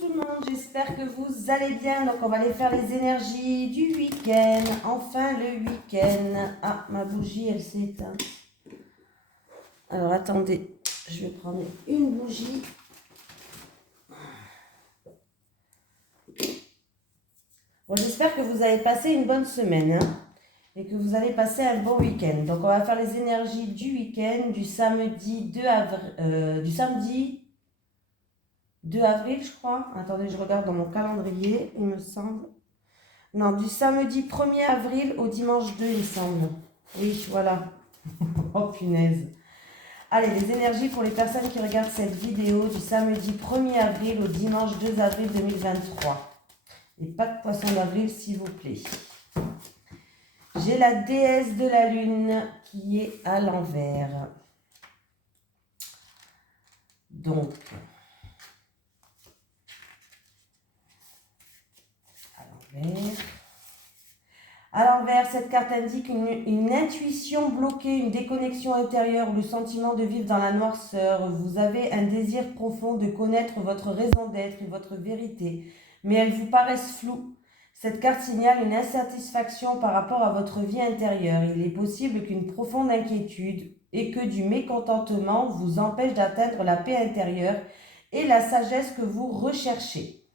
tout le monde, j'espère que vous allez bien. Donc on va aller faire les énergies du week-end. Enfin le week-end. Ah, ma bougie elle s'est éteinte. Alors attendez, je vais prendre une bougie. Bon, j'espère que vous avez passé une bonne semaine et que vous allez passer un bon week-end. Donc on va faire les énergies du week-end du samedi 2 avril, du samedi 2 avril, je crois. Attendez, je regarde dans mon calendrier, il me semble. Non, du samedi 1er avril au dimanche 2, il me semble. Oui, voilà. Oh, punaise. Allez, les énergies pour les personnes qui regardent cette vidéo du samedi 1er avril au dimanche 2 avril 2023. Et pas de poisson d'avril, s'il vous plaît. J'ai la déesse de la lune qui est à l'envers. Donc, à l'envers. À l'envers, cette carte indique une intuition bloquée, une déconnexion intérieure ou le sentiment de vivre dans la noirceur. Vous avez un désir profond de connaître votre raison d'être et votre vérité, mais elles vous paraissent floues. Cette carte signale une insatisfaction par rapport à votre vie intérieure. Il est possible qu'une profonde inquiétude et que du mécontentement vous empêche d'atteindre la paix intérieure et la sagesse que vous recherchez.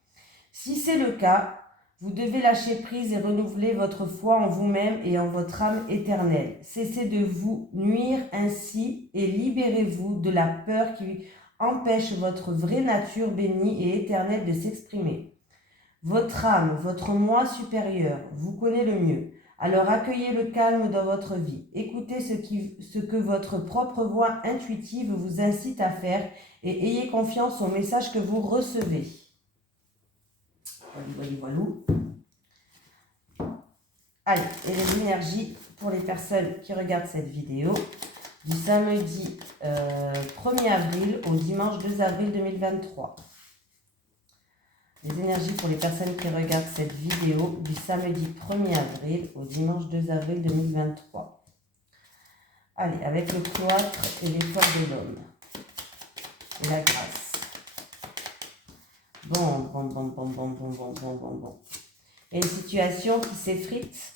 Si c'est le cas, vous devez lâcher prise et renouveler votre foi en vous-même et en votre âme éternelle. Cessez de vous nuire ainsi et libérez-vous de la peur qui empêche votre vraie nature bénie et éternelle de s'exprimer. Votre âme, votre moi supérieur, vous connaît le mieux. Alors accueillez le calme dans votre vie. Écoutez ce que votre propre voix intuitive vous incite à faire et ayez confiance au message que vous recevez. Voilà. Allez, et les énergies pour les personnes qui regardent cette vidéo du samedi 1er avril au dimanche 2 avril 2023. Les énergies pour les personnes qui regardent cette vidéo du samedi 1er avril au dimanche 2 avril 2023. Allez, avec le cloître et l'étoile de l'homme. Et la grâce. Bon. Il y a une situation qui s'effrite.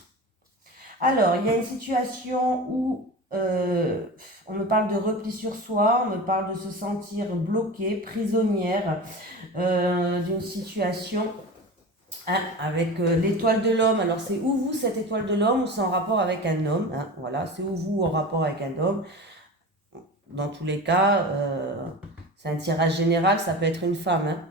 Alors, il y a une situation où on me parle de repli sur soi, on me parle de se sentir bloquée, prisonnière d'une situation avec l'étoile de l'homme. Alors, c'est où vous, cette étoile de l'homme, ou c'est en rapport avec un homme, hein, voilà, c'est où vous en rapport avec un homme. Dans tous les cas, c'est un tirage général, ça peut être une femme, hein.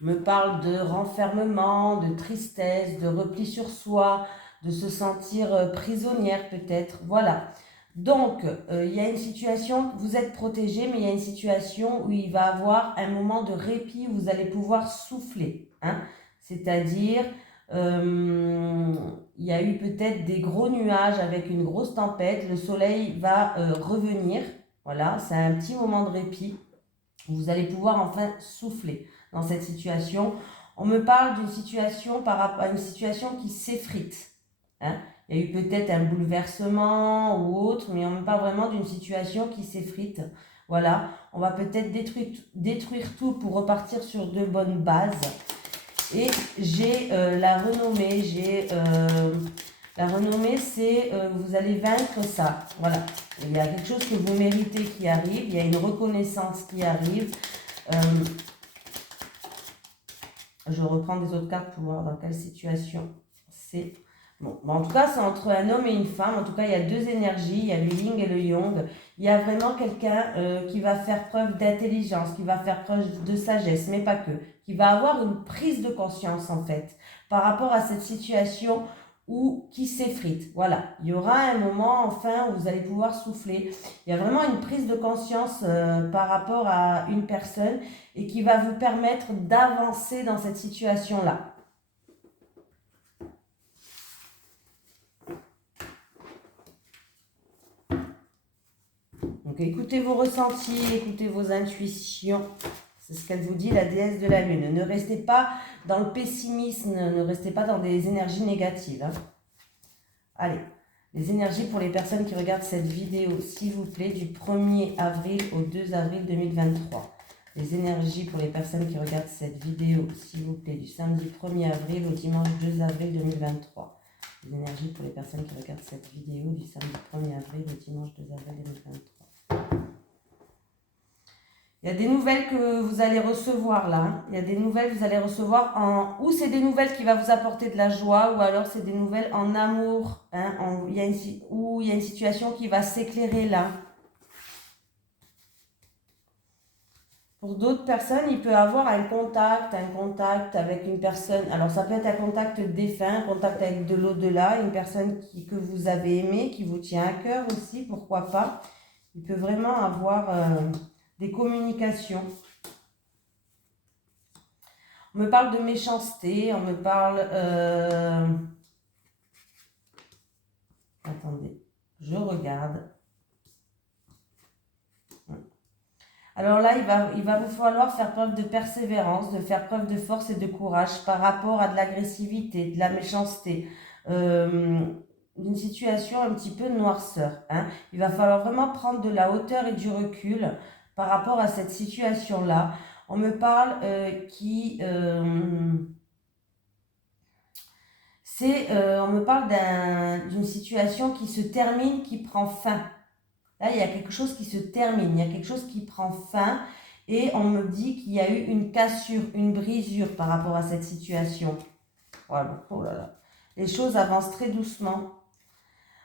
Me parle de renfermement, de tristesse, de repli sur soi, de se sentir prisonnière peut-être, voilà. Donc, il y a une situation, vous êtes protégé, mais il y a une situation où il va y avoir un moment de répit où vous allez pouvoir souffler, hein. C'est-à-dire, il y a eu peut-être des gros nuages avec une grosse tempête, le soleil va revenir, voilà, c'est un petit moment de répit où vous allez pouvoir enfin souffler dans cette situation. On me parle d'une situation par rapport à une situation qui s'effrite, hein. Il y a eu peut-être un bouleversement ou autre, mais on me parle vraiment d'une situation qui s'effrite. Voilà, on va peut-être détruire tout pour repartir sur de bonnes bases. Et j'ai la renommée, la renommée, c'est vous allez vaincre ça. Voilà, il y a quelque chose que vous méritez qui arrive, il y a une reconnaissance qui arrive. Je reprends des autres cartes pour voir dans quelle situation c'est. Bon, en tout cas, c'est entre un homme et une femme. En tout cas, il y a deux énergies, il y a le yin et le yang. Il y a vraiment quelqu'un qui va faire preuve d'intelligence, qui va faire preuve de sagesse, mais pas que. Qui va avoir une prise de conscience, en fait, par rapport à cette situation qui s'effrite. Voilà, il y aura un moment, enfin, où vous allez pouvoir souffler. Il y a vraiment une prise de conscience par rapport à une personne et qui va vous permettre d'avancer dans cette situation-là. Donc écoutez vos ressentis, écoutez vos intuitions. C'est ce qu'elle vous dit, la déesse de la lune. Ne restez pas dans le pessimisme, ne restez pas dans des énergies négatives, hein. Allez, les énergies pour les personnes qui regardent cette vidéo, s'il vous plaît, du 1er avril au 2 avril 2023. Les énergies pour les personnes qui regardent cette vidéo, s'il vous plaît, du samedi 1er avril au dimanche 2 avril 2023. Les énergies pour les personnes qui regardent cette vidéo du samedi 1er avril au dimanche 2 avril 2023. Il y a des nouvelles que vous allez recevoir là. Hein. Il y a des nouvelles que vous allez recevoir en... Ou c'est des nouvelles qui vont vous apporter de la joie, ou alors c'est des nouvelles en amour. Hein, il y a une situation qui va s'éclairer là. Pour d'autres personnes, il peut avoir un contact avec une personne. Alors, ça peut être un contact défunt, un contact avec de l'au-delà, une personne que vous avez aimée, qui vous tient à cœur aussi, pourquoi pas. Il peut vraiment avoir des communications. On me parle de méchanceté, on me parle... Attendez, je regarde. Alors là, il va vous falloir faire preuve de persévérance, de faire preuve de force et de courage par rapport à de l'agressivité, de la méchanceté, d'une situation un petit peu de noirceur. Hein. Il va falloir vraiment prendre de la hauteur et du recul par rapport à cette situation-là. On me parle on me parle d'une situation qui se termine, qui prend fin. Là, il y a quelque chose qui se termine, il y a quelque chose qui prend fin et on me dit qu'il y a eu une cassure, une brisure par rapport à cette situation. Voilà, oh là là. Les choses avancent très doucement.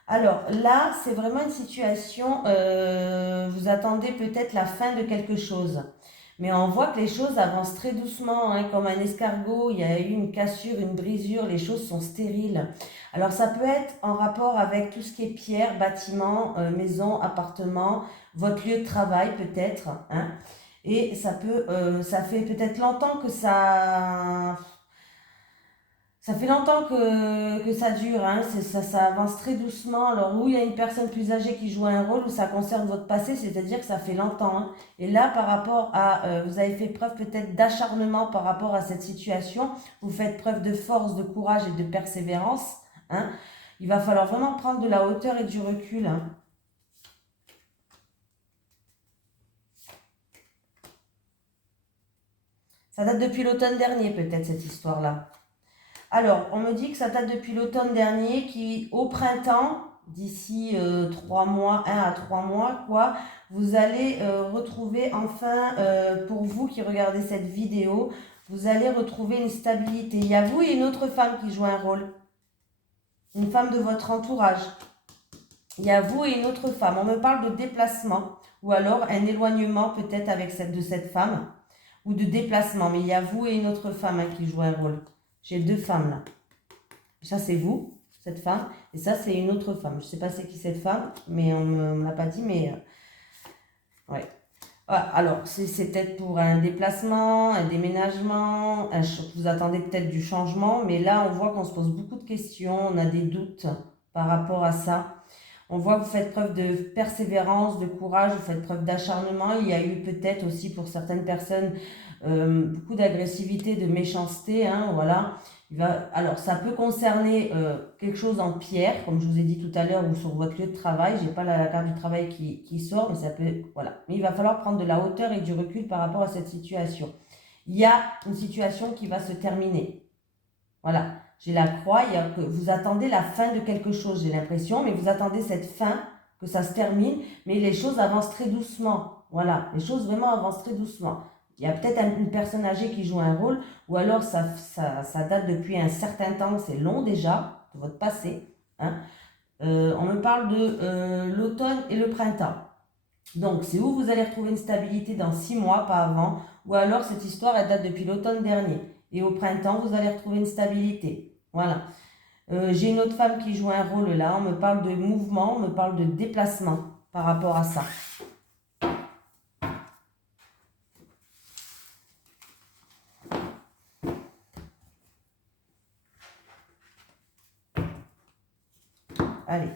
Alors là, c'est vraiment une situation, vous attendez peut-être la fin de quelque chose. Mais on voit que les choses avancent très doucement, hein, comme un escargot, il y a eu une cassure, une brisure, les choses sont stériles. Alors ça peut être en rapport avec tout ce qui est pierre, bâtiment, maison, appartement, votre lieu de travail peut-être. Hein, et ça fait peut-être longtemps que ça... Ça fait longtemps que ça dure, hein. Ça avance très doucement. Alors, où il y a une personne plus âgée qui joue un rôle, où ça concerne votre passé, c'est-à-dire que ça fait longtemps. Hein. Et là, par rapport à... vous avez fait preuve peut-être d'acharnement par rapport à cette situation. Vous faites preuve de force, de courage et de persévérance. Hein. Il va falloir vraiment prendre de la hauteur et du recul. Hein. Ça date depuis l'automne dernier, peut-être, cette histoire-là. Alors, on me dit que ça date depuis l'automne dernier, qui au printemps, d'ici 3 mois, 1 à 3 mois, quoi, vous allez retrouver enfin, pour vous qui regardez cette vidéo, vous allez retrouver une stabilité. Il y a vous et une autre femme qui joue un rôle. Une femme de votre entourage. Il y a vous et une autre femme. On me parle de déplacement ou alors un éloignement peut-être avec de cette femme ou de déplacement. Mais il y a vous et une autre femme hein, qui joue un rôle. J'ai 2 femmes là. Ça, c'est vous, cette femme. Et ça, c'est une autre femme. Je ne sais pas c'est qui cette femme, mais on ne me l'a pas dit. Mais ouais. Voilà. Alors, c'est peut-être pour un déplacement, un déménagement. Vous attendez peut-être du changement. Mais là, on voit qu'on se pose beaucoup de questions. On a des doutes par rapport à ça. On voit que vous faites preuve de persévérance, de courage. Vous faites preuve d'acharnement. Il y a eu peut-être aussi pour certaines personnes beaucoup d'agressivité, de méchanceté, hein, voilà. Alors, ça peut concerner quelque chose en pierre, comme je vous ai dit tout à l'heure, ou sur votre lieu de travail. Je n'ai pas la carte du travail qui sort, mais ça peut... Voilà. Mais il va falloir prendre de la hauteur et du recul par rapport à cette situation. Il y a une situation qui va se terminer. Voilà. J'ai la croix, que vous attendez la fin de quelque chose, j'ai l'impression, mais vous attendez cette fin, que ça se termine, mais les choses avancent très doucement. Voilà. Les choses vraiment avancent très doucement. Il y a peut-être une personne âgée qui joue un rôle, ou alors ça date depuis un certain temps, c'est long déjà, de votre passé. Hein. On me parle de l'automne et le printemps. Donc, c'est où vous allez retrouver une stabilité dans 6 mois, pas avant, ou alors cette histoire, elle date depuis l'automne dernier. Et au printemps, vous allez retrouver une stabilité. Voilà. J'ai une autre femme qui joue un rôle là, on me parle de mouvement, on me parle de déplacement par rapport à ça. Allez,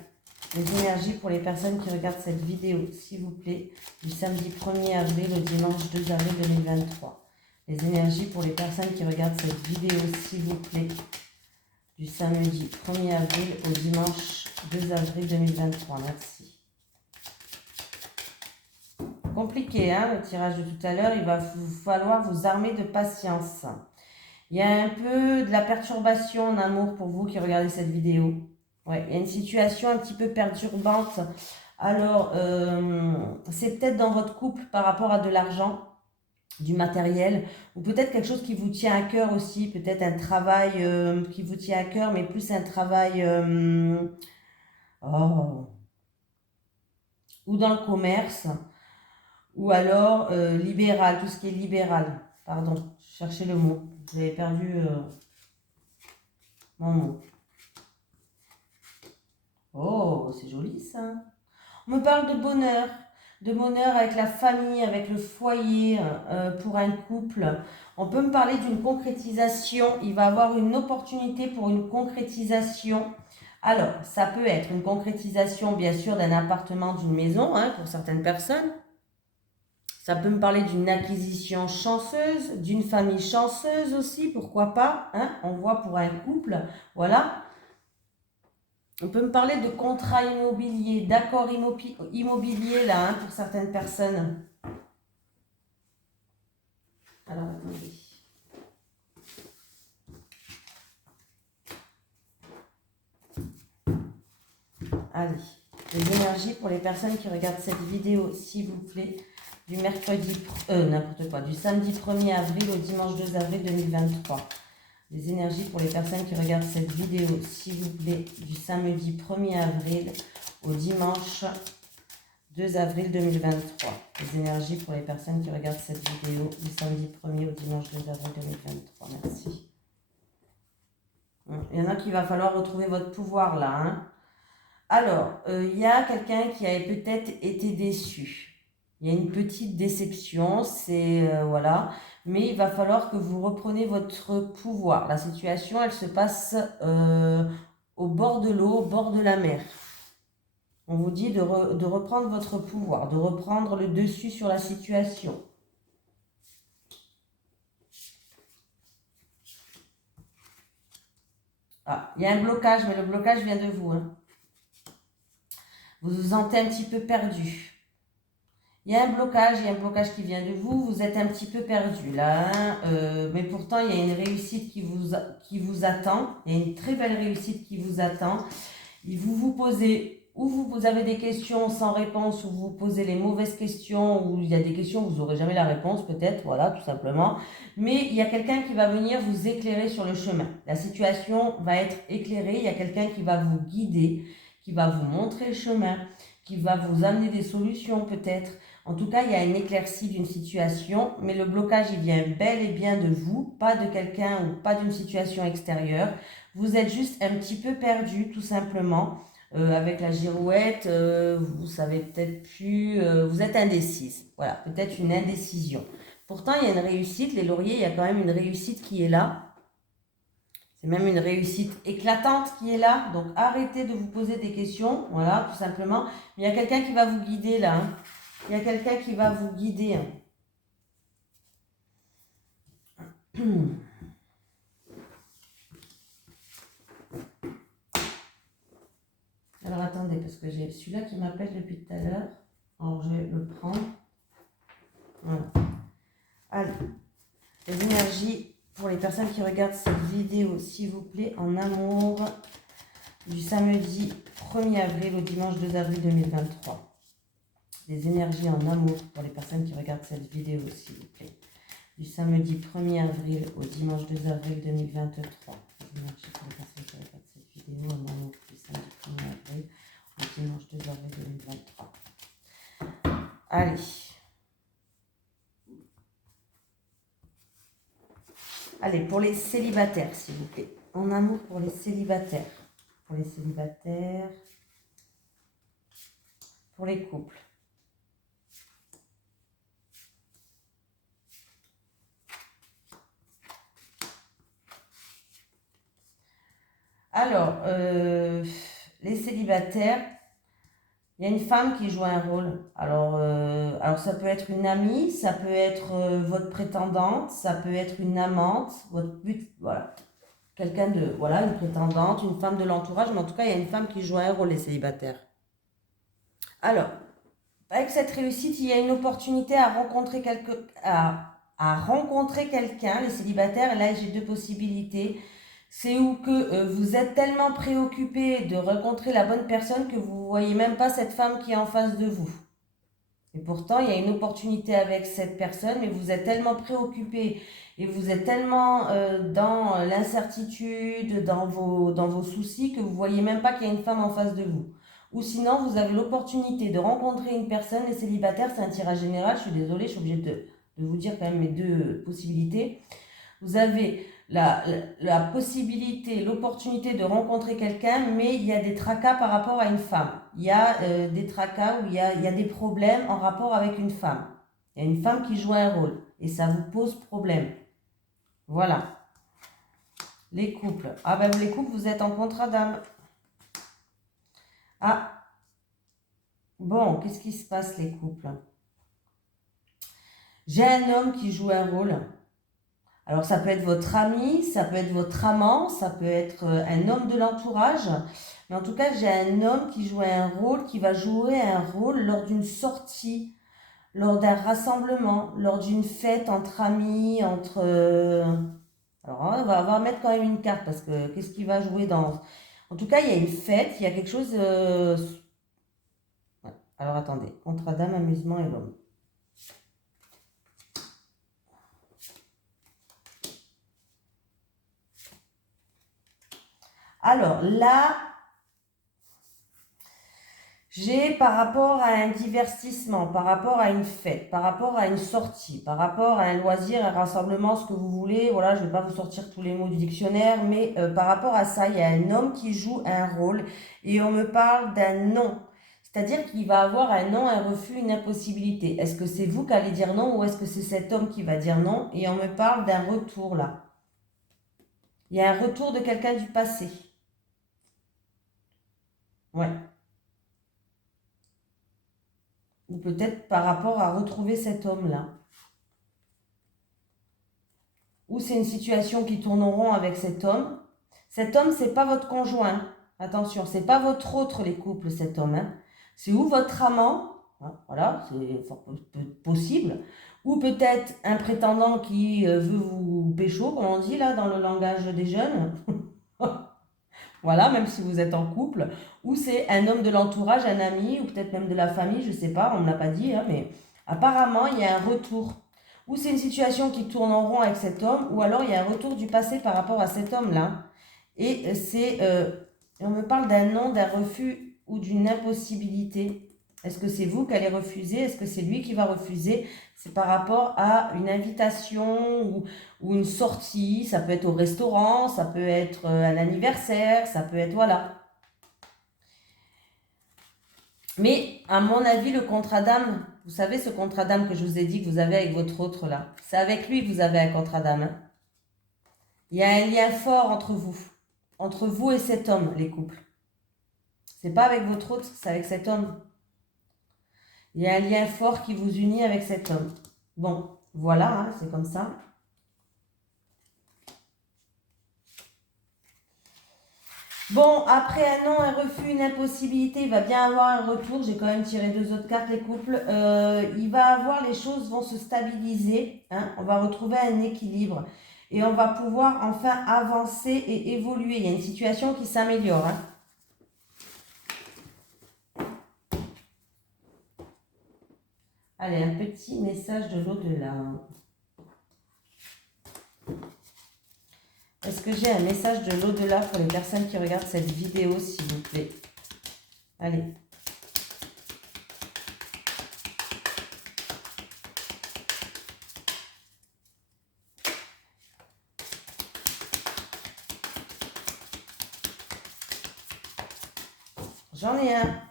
les énergies pour les personnes qui regardent cette vidéo, s'il vous plaît, du samedi 1er avril au dimanche 2 avril 2023. Les énergies pour les personnes qui regardent cette vidéo, s'il vous plaît, du samedi 1er avril au dimanche 2 avril 2023. Merci. compliqué, hein, le tirage de tout à l'heure. Il va vous falloir vous armer de patience. Il y a un peu de la perturbation en amour pour vous qui regardez cette vidéo. Ouais, il y a une situation un petit peu perturbante. Alors, c'est peut-être dans votre couple par rapport à de l'argent, du matériel, ou peut-être quelque chose qui vous tient à cœur aussi, peut-être un travail qui vous tient à cœur, mais plus un travail oh, ou dans le commerce, ou alors libéral, tout ce qui est libéral. Pardon, je cherchais le mot. J'avais perdu mon mot. Oh, c'est joli ça. On me parle de bonheur avec la famille, avec le foyer, pour un couple. On peut me parler d'une concrétisation. Il va avoir une opportunité pour une concrétisation. Alors, ça peut être une concrétisation, bien sûr, d'un appartement, d'une maison, hein, pour certaines personnes. Ça peut me parler d'une acquisition chanceuse, d'une famille chanceuse aussi, pourquoi pas, hein, on voit pour un couple, voilà. On peut me parler de contrat immobilier, d'accord immobilier là, hein, pour certaines personnes. Alors, attendez. Allez, les énergies pour les personnes qui regardent cette vidéo, s'il vous plaît, du mercredi, n'importe quoi, du samedi 1er avril au dimanche 2 avril 2023. Les énergies pour les personnes qui regardent cette vidéo, s'il vous plaît, du samedi 1er avril au dimanche 2 avril 2023. Les énergies pour les personnes qui regardent cette vidéo du samedi 1er au dimanche 2 avril 2023. Merci. Il y en a qui va falloir retrouver votre pouvoir là. Hein. Alors, il y a quelqu'un qui avait peut-être été déçu. Il y a une petite déception, c'est voilà, mais il va falloir que vous repreniez votre pouvoir. La situation, elle se passe au bord de l'eau, au bord de la mer. On vous dit de reprendre votre pouvoir, de reprendre le dessus sur la situation. Ah, il y a un blocage, mais le blocage vient de vous. Hein. Vous vous sentez un petit peu perdu. Il y a un blocage qui vient de vous, vous êtes un petit peu perdu là, hein, mais pourtant il y a une réussite qui vous attend, il y a une très belle réussite qui vous attend. Vous posez, ou vous avez des questions sans réponse, ou vous posez les mauvaises questions, ou il y a des questions où vous n'aurez jamais la réponse peut-être, voilà, tout simplement. Mais il y a quelqu'un qui va venir vous éclairer sur le chemin. La situation va être éclairée, il y a quelqu'un qui va vous guider, qui va vous montrer le chemin, qui va vous amener des solutions peut-être. En tout cas, il y a une éclaircie d'une situation, mais le blocage, il vient bel et bien de vous, pas de quelqu'un ou pas d'une situation extérieure. Vous êtes juste un petit peu perdu, tout simplement. Avec la girouette, vous savez peut-être plus, vous êtes indécise. Voilà, peut-être une indécision. Pourtant, il y a une réussite. Les lauriers, il y a quand même une réussite qui est là. C'est même une réussite éclatante qui est là. Donc, arrêtez de vous poser des questions. Voilà, tout simplement. Il y a quelqu'un qui va vous guider là. Hein. Il y a quelqu'un qui va vous guider. Alors attendez, parce que j'ai celui-là qui m'appelle depuis tout à l'heure. Alors je vais le prendre. Voilà. Allez, les énergies pour les personnes qui regardent cette vidéo, s'il vous plaît, en amour, du samedi 1er avril au dimanche 2 avril 2023. Les énergies en amour pour les personnes qui regardent cette vidéo, s'il vous plaît. Du samedi 1er avril au dimanche 2 avril 2023. Les énergies pour les personnes qui regardent cette vidéo en amour du samedi 1er avril au dimanche 2 avril 2023. Allez. Allez, pour les célibataires, s'il vous plaît. En amour pour les célibataires. Pour les célibataires. Pour les couples. Alors, les célibataires, il y a une femme qui joue un rôle. Alors ça peut être une amie, ça peut être votre prétendante, ça peut être une amante, votre but, voilà. Quelqu'un de, voilà, une prétendante, une femme de l'entourage, mais en tout cas, il y a une femme qui joue un rôle, les célibataires. Alors, avec cette réussite, il y a une opportunité à rencontrer à rencontrer quelqu'un, les célibataires. Et là, j'ai deux possibilités. C'est où que vous êtes tellement préoccupé de rencontrer la bonne personne que vous ne voyez même pas cette femme qui est en face de vous. Et pourtant, il y a une opportunité avec cette personne, mais vous êtes tellement préoccupé et vous êtes tellement dans l'incertitude, dans vos soucis, que vous ne voyez même pas qu'il y a une femme en face de vous. Ou sinon, vous avez l'opportunité de rencontrer une personne. Les célibataires, c'est un tirage général. Je suis désolée, je suis obligée de vous dire quand même mes deux possibilités. Vous avez la possibilité, l'opportunité de rencontrer quelqu'un, mais il y a des tracas par rapport à une femme. Il y a des tracas où il y a des problèmes en rapport avec une femme. Il y a une femme qui joue un rôle et ça vous pose problème. Voilà. Les couples. Ah ben les couples, vous êtes en contrat d'âme. Ah, bon, qu'est-ce qui se passe les couples? J'ai un homme qui joue un rôle. Alors ça peut être votre ami, ça peut être votre amant, ça peut être un homme de l'entourage. Mais en tout cas, j'ai un homme qui joue un rôle, qui va jouer un rôle lors d'une sortie, lors d'un rassemblement, lors d'une fête entre amis, entre... Alors on va mettre quand même une carte parce que qu'est-ce qu'il va jouer dans... En tout cas, il y a une fête, il y a quelque chose... Ouais. Alors attendez, contrat d'âme, amusement et l'homme. Alors là, j'ai par rapport à un divertissement, par rapport à une fête, par rapport à une sortie, par rapport à un loisir, un rassemblement, ce que vous voulez. Voilà, je ne vais pas vous sortir tous les mots du dictionnaire, mais par rapport à ça, il y a un homme qui joue un rôle et on me parle d'un non. C'est-à-dire qu'il va avoir un non, un refus, une impossibilité. Est-ce que c'est vous qui allez dire non ou est-ce que c'est cet homme qui va dire non? Et on me parle d'un retour là. Il y a un retour de quelqu'un du passé. Ouais. Ou peut-être par rapport à retrouver cet homme-là. Ou c'est une situation qui tourne en rond avec cet homme. Cet homme, c'est pas votre conjoint. Attention, c'est pas votre autre, les couples, cet homme. Hein. C'est ou votre amant, hein, voilà, c'est possible, ou peut-être un prétendant qui veut vous pécho, comme on dit là dans le langage des jeunes. Voilà, même si vous êtes en couple, ou c'est un homme de l'entourage, un ami, ou peut-être même de la famille, je sais pas, on ne l'a pas dit, hein, mais apparemment il y a un retour. Ou c'est une situation qui tourne en rond avec cet homme, ou alors il y a un retour du passé par rapport à cet homme-là. Et on me parle d'un non, d'un refus ou d'une impossibilité. Est-ce que c'est vous qui allez refuser? Est-ce que c'est lui qui va refuser? C'est par rapport à une invitation ou une sortie. Ça peut être au restaurant, ça peut être un anniversaire, ça peut être... Voilà. Mais à mon avis, le contrat d'âme, vous savez ce contrat d'âme que je vous ai dit que vous avez avec votre autre là, c'est avec lui que vous avez un contrat d'âme. Hein. Il y a un lien fort entre vous et cet homme, les couples. C'est pas avec votre autre, c'est avec cet homme. Il y a un lien fort qui vous unit avec cet homme. Bon, voilà, hein, c'est comme ça. Bon, après un non, un refus, une impossibilité, il va bien avoir un retour. J'ai quand même tiré deux autres cartes, les couples. Il va avoir, les choses vont se stabiliser. Hein, on va retrouver un équilibre. Et on va pouvoir enfin avancer et évoluer. Il y a une situation qui s'améliore. Hein. Allez, un petit message de l'au-delà. Est-ce que j'ai un message de l'au-delà pour les personnes qui regardent cette vidéo, s'il vous plaît? Allez. J'en ai un.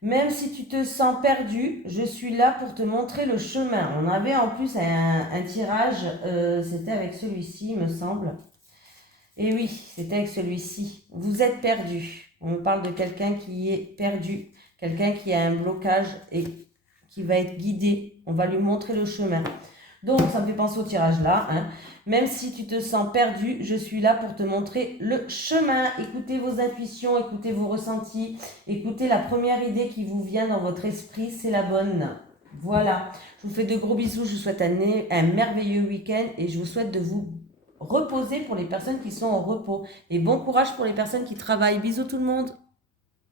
Même si tu te sens perdu, je suis là pour te montrer le chemin. On avait en plus un tirage, c'était avec celui-ci, il me semble. Et oui, c'était avec celui-ci. Vous êtes perdu. On me parle de quelqu'un qui est perdu, quelqu'un qui a un blocage et qui va être guidé. On va lui montrer le chemin. Donc, ça me fait penser au tirage là. Hein. Même si tu te sens perdu, je suis là pour te montrer le chemin. Écoutez vos intuitions, écoutez vos ressentis, écoutez la première idée qui vous vient dans votre esprit, c'est la bonne. Voilà. Je vous fais de gros bisous. Je vous souhaite un merveilleux week-end et je vous souhaite de vous reposer pour les personnes qui sont en repos. Et bon courage pour les personnes qui travaillent. Bisous tout le monde.